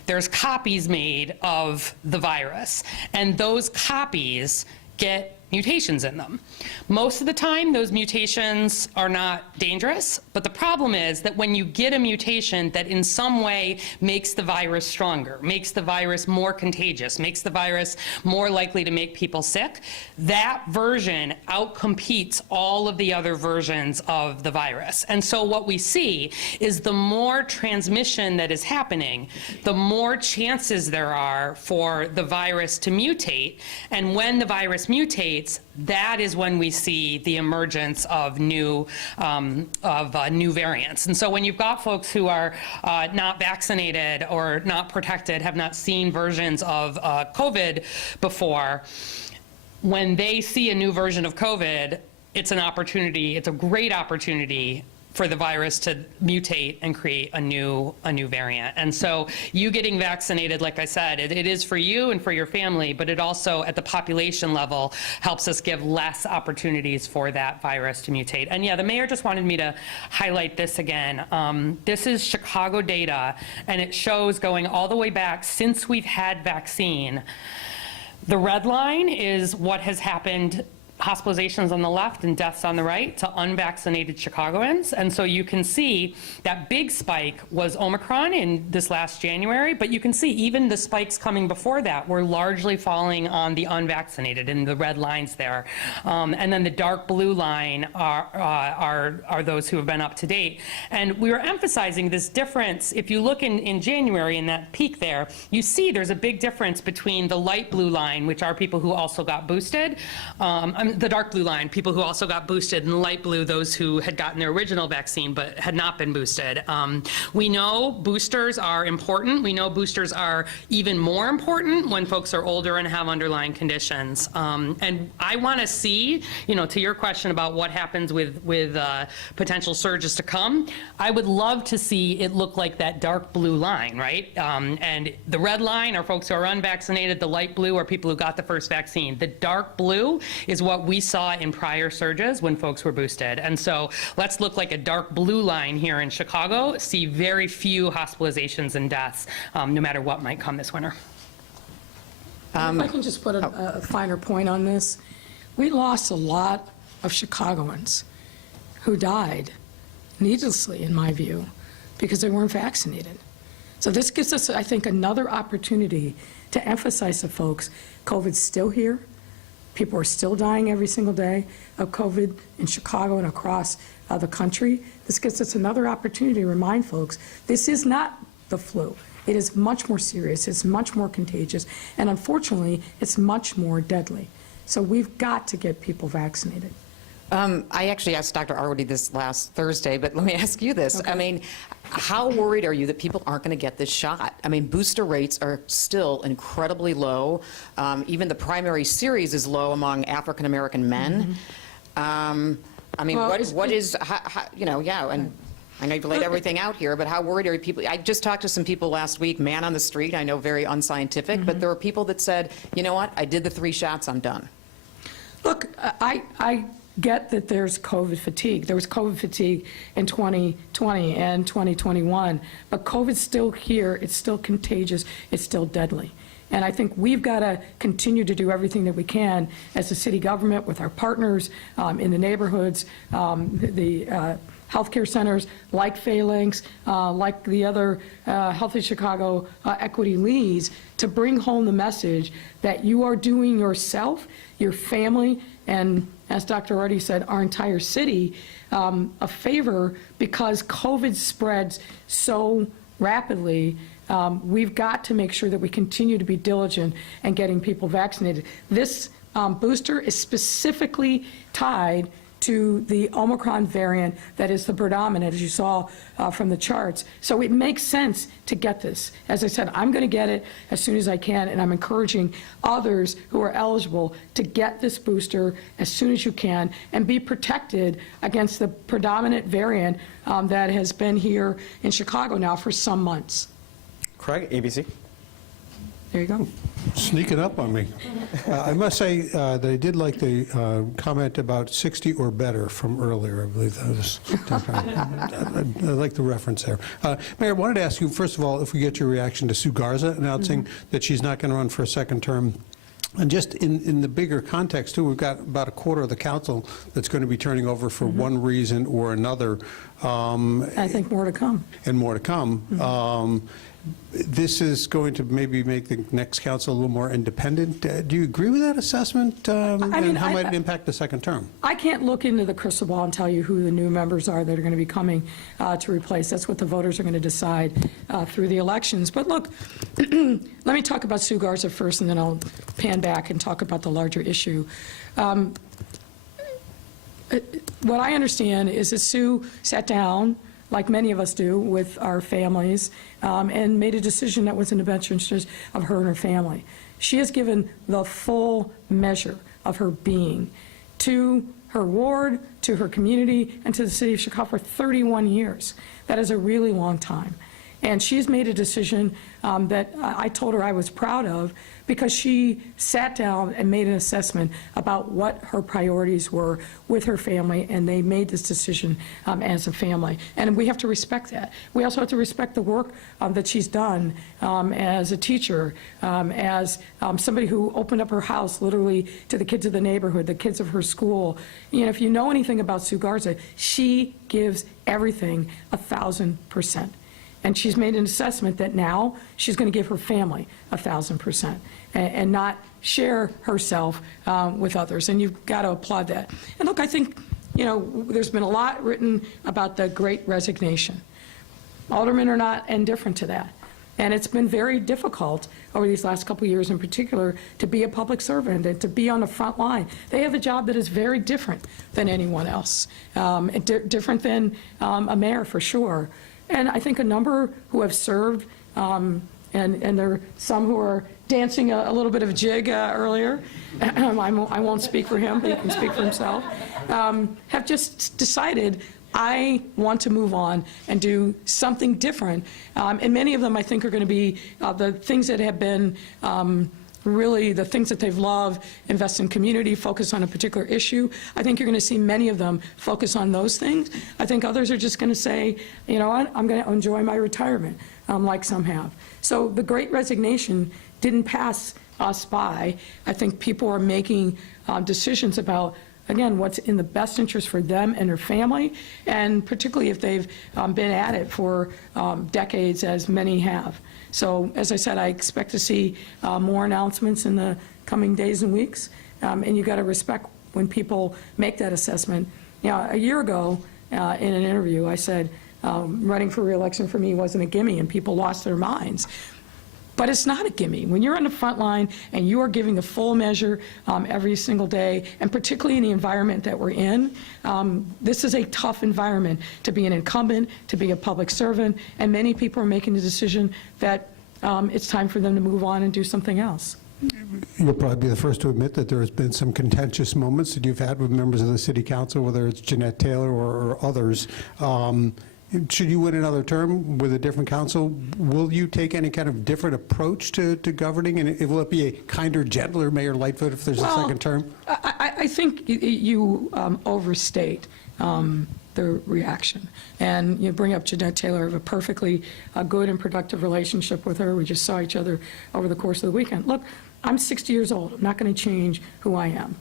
there's copies made of the virus, and those copies get mutations in them. Most of the time, those mutations are not dangerous, but the problem is that when you get a mutation that in some way makes the virus stronger, makes the virus more contagious, makes the virus more likely to make people sick, that version outcompetes all of the other versions of the virus. And so what we see is the more transmission that is happening, the more chances there are for the virus to mutate, and when the virus mutates, that is when we see the emergence of new variants. And so when you've got folks who are not vaccinated or not protected, have not seen versions of COVID before, when they see a new version of COVID, it's an opportunity, it's a great opportunity for the virus to mutate and create a new variant. And so you getting vaccinated, like I said, it is for you and for your family, but it also at the population level helps us give less opportunities for that virus to mutate. And yeah, the mayor just wanted me to highlight this again. This is Chicago data, and it shows going all the way back since we've had vaccine. The red line is what has happened, hospitalizations on the left and deaths on the right, to unvaccinated Chicagoans. And so you can see that big spike was Omicron in this last January, but you can see even the spikes coming before that were largely falling on the unvaccinated in the red lines there. And then the dark blue line are those who have been up to date. And we were emphasizing this difference. If you look in January in that peak there, you see there's a big difference between the light blue line, which are people who also got boosted. the dark blue line, people who also got boosted, and light blue, those who had gotten their original vaccine but had not been boosted. We know boosters are important. We know boosters are even more important when folks are older and have underlying conditions. And I want to see, to your question about what happens with potential surges to come, I would love to see it look like that dark blue line, right? And the red line are folks who are unvaccinated. The light blue are people who got the first vaccine. The dark blue is what we saw in prior surges when folks were boosted. And so let's look like a dark blue line here in Chicago, see very few hospitalizations and deaths, no matter what might come this winter. If I can just put a finer point on this, we lost a lot of Chicagoans who died needlessly, in my view, because they weren't vaccinated. So this gives us, I think, another opportunity to emphasize to folks, COVID's still here. People are still dying every single day of COVID in Chicago and across the country. This gives us another opportunity to remind folks, this is not the flu. It is much more serious, it's much more contagious, and unfortunately, it's much more deadly. So we've got to get people vaccinated. I actually asked Dr. Arwady this last Thursday, but let me ask you this. Okay. I mean, how worried are you that people aren't going to get this shot? I mean, booster rates are still incredibly low. Even the primary series is low among African-American men. I mean, Well, what is, and I know you've laid everything out here, but how worried are people? I just talked to some people last week, man on the street, I know very unscientific, but there were people that said, you know what, I did the 3 shots, I'm done. Look, I get that there's COVID fatigue. There was COVID fatigue in 2020 and 2021, but COVID's still here, it's still contagious, it's still deadly. And I think we've got to continue to do everything that we can as a city government with our partners in the neighborhoods, the healthcare centers like Phalanx, like the other Healthy Chicago equity leads, to bring home the message that you are doing yourself, your family, and as Dr. Arwady said, our entire city a favor, because COVID spreads so rapidly. We've got to make sure that we continue to be diligent in getting people vaccinated. This booster is specifically tied to the Omicron variant that is the predominant, as you saw from the charts. So it makes sense to get this. As I said, I'm going to get it as soon as I can, and I'm encouraging others who are eligible to get this booster as soon as you can and be protected against the predominant variant that has been here in Chicago now for some months. Craig, ABC. There you go. Sneaking up on me. I must say that I did like the comment about 60 or better from earlier. I believe that was. I like the reference there. Mayor, I wanted to ask you, first of all, if we get your reaction to Sue Garza announcing that she's not going to run for a second term. And just in the bigger context, too, we've got about a quarter of the council that's going to be turning over for one reason or another. I think more to come. And more to come. This is going to maybe make the next council a little more independent. Do you agree with that assessment? And how might it impact the second term? I can't look into the crystal ball and tell you who the new members are that are going to be coming to replace. That's what the voters are going to decide through the elections. But look, let me talk about Sue Garza first, and then I'll pan back and talk about the larger issue. What I understand is that Sue sat down, like many of us do, with our families, and made a decision that was in the best interest of her and her family. She has given the full measure of her being to her ward, to her community, and to the city of Chicago for 31 years. That is a really long time. And she's made a decision that I told her I was proud of, because she sat down and made an assessment about what her priorities were with her family, and they made this decision as a family. And we have to respect that. We also have to respect the work that she's done as a teacher, as somebody who opened up her house literally to the kids of the neighborhood, the kids of her school. You know, if you know anything about Sue Garza, she gives everything 1,000%. And she's made an assessment that now she's going to give her family 1,000% and not share herself with others. And you've got to applaud that. And look, I think, you know, there's been a lot written about the Great Resignation. Aldermen are not indifferent to that. And it's been very difficult over these last couple of years in particular to be a public servant and to be on the front line. They have a job that is very different than anyone else, different than a mayor for sure. And I think a number who have served, and there are some who are dancing a little bit of a jig earlier, I won't speak for him, but he can speak for himself, have just decided, I want to move on and do something different. And many of them, I think, are going to be the things that have been really the things that they've loved, invest in community, focus on a particular issue. I think you're going to see many of them focus on those things. I think others are just going to say, you know what, I'm going to enjoy my retirement, like some have. So the Great Resignation didn't pass us by. I think people are making decisions about, again, what's in the best interest for them and their family, and particularly if they've been at it for decades, as many have. So, as I said, I expect to see more announcements in the coming days and weeks, and you've got to respect when people make that assessment. You know, a year ago, in an interview, I said running for re-election for me wasn't a gimme, and people lost their minds. But it's not a gimme. When you're on the front line and you are giving the full measure every single day, and particularly in the environment that we're in, this is a tough environment to be an incumbent, to be a public servant, and many people are making the decision that it's time for them to move on and do something else. You'll probably be the first to admit that there has been some contentious moments that you've had with members of the City Council, whether it's Jeanette Taylor or others. Should you win another term with a different council, will you take any kind of different approach to governing? And will it be a kinder, gentler Mayor Lightfoot if there's a second term? I think you overstate the reaction. And you bring up Jeanette Taylor. I have a perfectly good and productive relationship with her. We just saw each other over the course of the weekend. Look, I'm 60 years old. I'm not going to change who I am.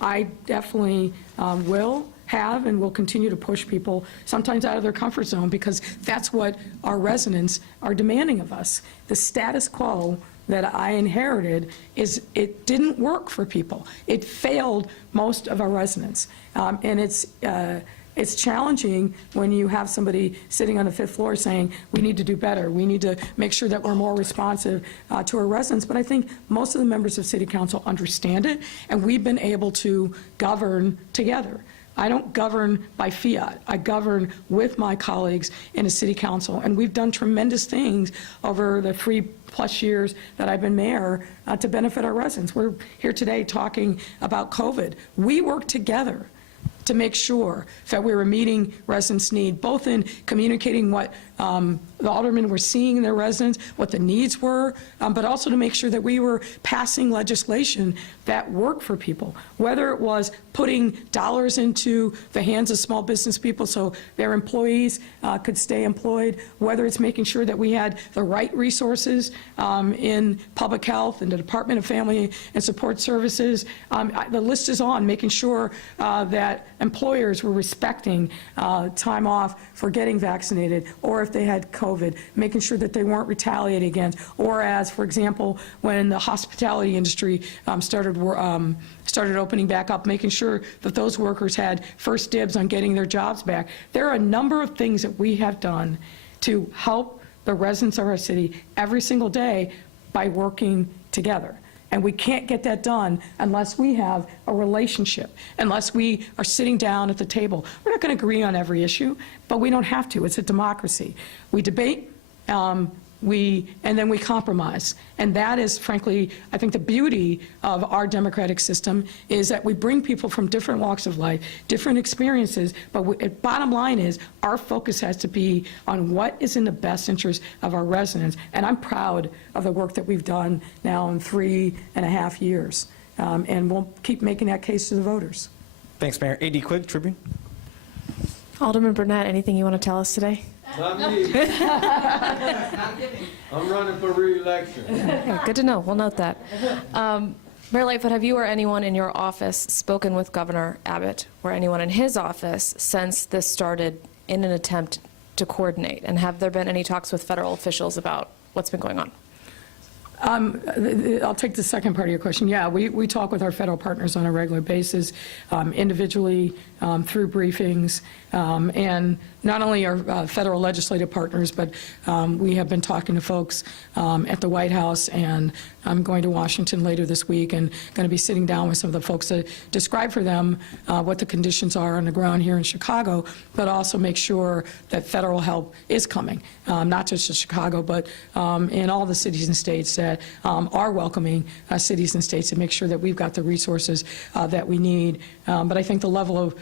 I definitely will have and will continue to push people sometimes out of their comfort zone, because that's what our residents are demanding of us. The status quo that I inherited it didn't work for people. It failed most of our residents. And it's challenging when you have somebody sitting on the 5th floor saying, we need to do better. We need to make sure that we're more responsive to our residents. But I think most of the members of City Council understand it, and we've been able to govern together. I don't govern by fiat. I govern with my colleagues in the City Council, and we've done tremendous things over the 3+ years that I've been mayor to benefit our residents. We're here today talking about COVID. We work together to make sure that we were meeting residents' need, both in communicating what the aldermen were seeing in their residents, what the needs were, but also to make sure that we were passing legislation that worked for people, whether it was putting dollars into the hands of small business people so their employees could stay employed, whether it's making sure that we had the right resources in public health and the Department of Family and Support Services. The list is on, making sure that employers were respecting time off for getting vaccinated, or if they had COVID, making sure that they weren't retaliated against, or as, for example, when the hospitality industry started opening back up, making sure that those workers had first dibs on getting their jobs back. There are a number of things that we have done to help the residents of our city every single day by working together. And we can't get that done unless we have a relationship, unless we are sitting down at the table. We're not going to agree on every issue, but we don't have to. It's a democracy. We debate, and then we compromise. And that is, frankly, I think the beauty of our democratic system is that we bring people from different walks of life, different experiences, but bottom line is our focus has to be on what is in the best interest of our residents. And I'm proud of the work that we've done now in 3.5 years. And we'll keep making that case to the voters. Thanks, Mayor. A.D. Quigg, Tribune. Alderman Burnett, anything you want to tell us today? Not me. I'm running for re-election. Okay, good to know. We'll note that. Mayor Lightfoot, have you or anyone in your office spoken with Governor Abbott or anyone in his office since this started in an attempt to coordinate? And have there been any talks with federal officials about what's been going on? I'll take the second part of your question. Yeah, we talk with our federal partners on a regular basis, individually, through briefings. And not only our federal legislative partners, but we have been talking to folks at the White House, and I'm going to Washington later this week and going to be sitting down with some of the folks to describe for them what the conditions are on the ground here in Chicago, but also make sure that federal help is coming, not just to Chicago, but in all the cities and states that are welcoming cities and states, to make sure that we've got the resources that we need. But I think the level of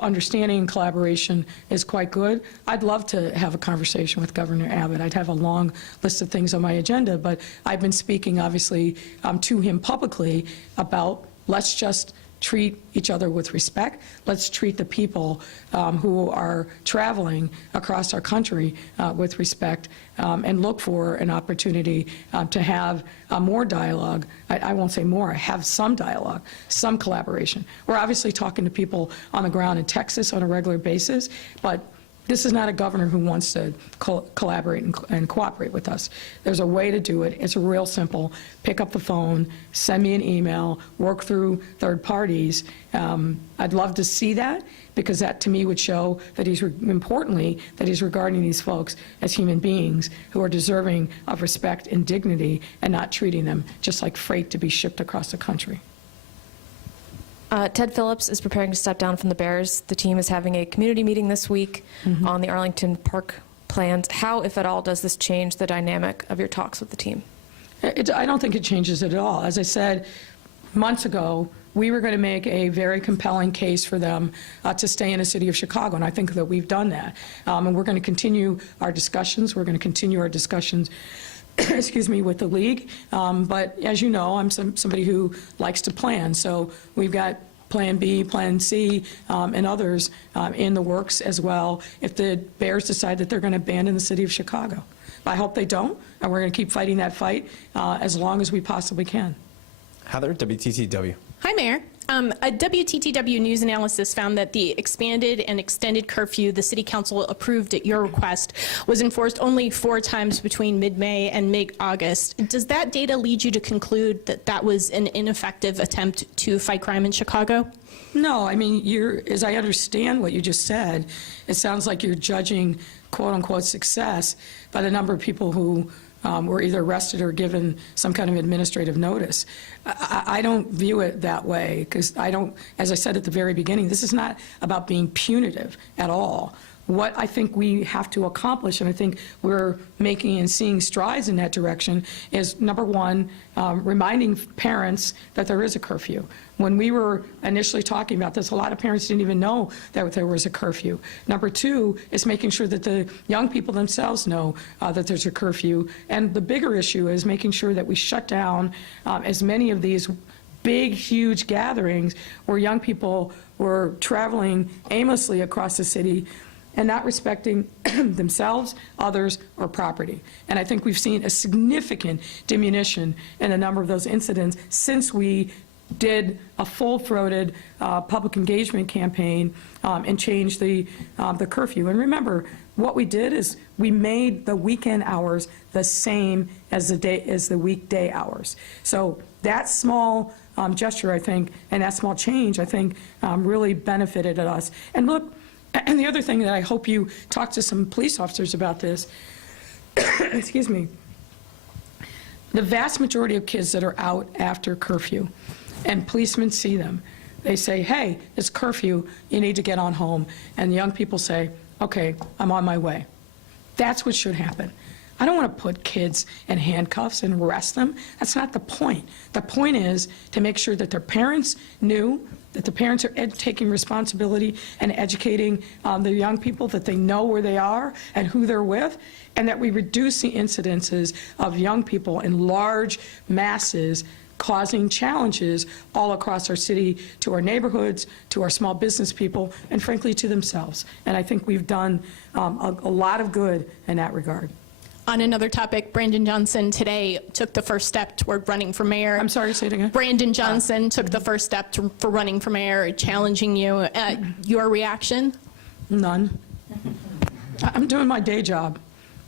understanding and collaboration is quite good. I'd love to have a conversation with Governor Abbott. I'd have a long list of things on my agenda, but I've been speaking, obviously, to him publicly about let's just treat each other with respect. Let's treat the people who are traveling across our country with respect, and look for an opportunity to have more dialogue. I won't say more, have some dialogue, some collaboration. We're obviously talking to people on the ground in Texas on a regular basis, but this is not a governor who wants to collaborate and cooperate with us. There's a way to do it. It's real simple. Pick up the phone, send me an email, work through third parties. I'd love to see that, because that to me would show that importantly, that he's regarding these folks as human beings who are deserving of respect and dignity, and not treating them just like freight to be shipped across the country. Ted Phillips is preparing to step down from the Bears. The team is having a community meeting this week on the Arlington Park plans. How, if at all, does this change the dynamic of your talks with the team? I don't think it changes it at all. As I said months ago, we were going to make a very compelling case for them to stay in the city of Chicago, and I think that we've done that. And we're going to continue our discussions. We're going to continue our discussions excuse me, with the league. But as you know, I'm somebody who likes to plan. So we've got Plan B, Plan C, and others in the works as well if the Bears decide that they're going to abandon the city of Chicago. I hope they don't, and we're going to keep fighting that fight as long as we possibly can. Heather, WTTW. Hi, Mayor. A WTTW news analysis found that the expanded and extended curfew the City Council approved at your request was enforced only 4 times between mid-May and mid-August. Does that data lead you to conclude that that was an ineffective attempt to fight crime in Chicago? No, I mean, as I understand what you just said, it sounds like you're judging quote-unquote success by the number of people who were either arrested or given some kind of administrative notice. I don't view it that way, because as I said at the very beginning, this is not about being punitive at all. What I think we have to accomplish, and I think we're making and seeing strides in that direction, is number one, reminding parents that there is a curfew. When we were initially talking about this, a lot of parents didn't even know that there was a curfew. Number two is making sure that the young people themselves know that there's a curfew. And the bigger issue is making sure that we shut down as many of these big, huge gatherings where young people were traveling aimlessly across the city and not respecting themselves, others, or property. And I think we've seen a significant diminution in a number of those incidents since we did a full-throated public engagement campaign and changed the curfew. And remember, what we did is we made the weekend hours the same as the weekday hours. So that small gesture, I think, and that small change, I think, really benefited us. And look, and the other thing that I hope you talk to some police officers about this, excuse me, the vast majority of kids that are out after curfew, and policemen see them, they say, hey, it's curfew, you need to get on home. And young people say, okay, I'm on my way. That's what should happen. I don't want to put kids in handcuffs and arrest them. That's not the point. The point is to make sure that their parents knew, that the parents are taking responsibility and educating the young people, that they know where they are and who they're with, and that we reduce the incidences of young people in large masses causing challenges all across our city, to our neighborhoods, to our small business people, and frankly to themselves. And I think we've done a lot of good in that regard. On another topic, Brandon Johnson today took the first step toward running for mayor. I'm sorry, say it again. Brandon Johnson took the first step for running for mayor, challenging you. Your reaction? None. I'm doing my day job.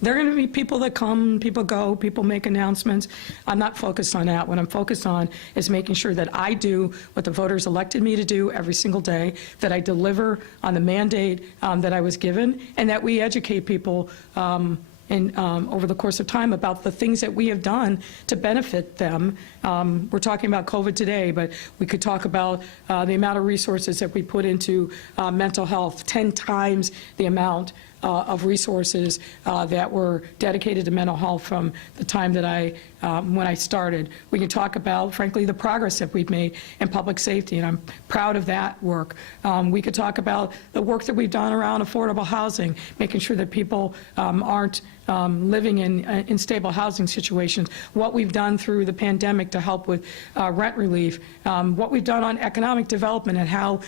There are going to be people that come, people go, people make announcements. I'm not focused on that. What I'm focused on is making sure that I do what the voters elected me to do every single day, that I deliver on the mandate that I was given, and that we educate people over the course of time about the things that we have done to benefit them. We're talking about COVID today, but we could talk about the amount of resources that we put into mental health, 10 times the amount of resources that were dedicated to mental health from the time that when I started. We can talk about, frankly, the progress that we've made in public safety, and I'm proud of that work. We could talk about the work that we've done around affordable housing, making sure that people aren't living in stable housing situations, what we've done through the pandemic to help with rent relief, what we've done on economic development, and how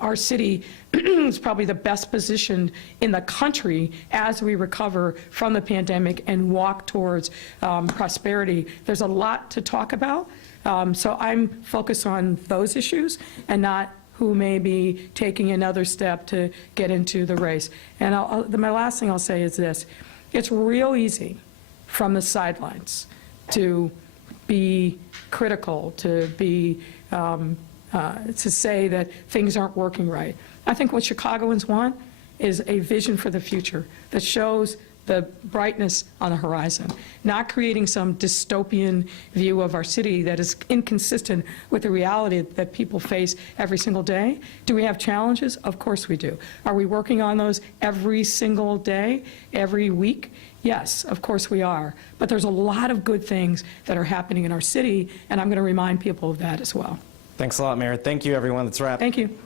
our city is probably the best positioned in the country as we recover from the pandemic and walk towards prosperity. There's a lot to talk about, so I'm focused on those issues and not who may be taking another step to get into the race. And my last thing I'll say is this. It's real easy from the sidelines to be critical, to say that things aren't working right. I think what Chicagoans want is a vision for the future that shows the brightness on the horizon, not creating some dystopian view of our city that is inconsistent with the reality that people face every single day. Do we have challenges? Of course we do. Are we working on those every single day, every week? Yes, of course we are. But there's a lot of good things that are happening in our city, and I'm going to remind people of that as well. Thanks a lot, Mayor. Thank you, everyone. That's a wrap. Thank you.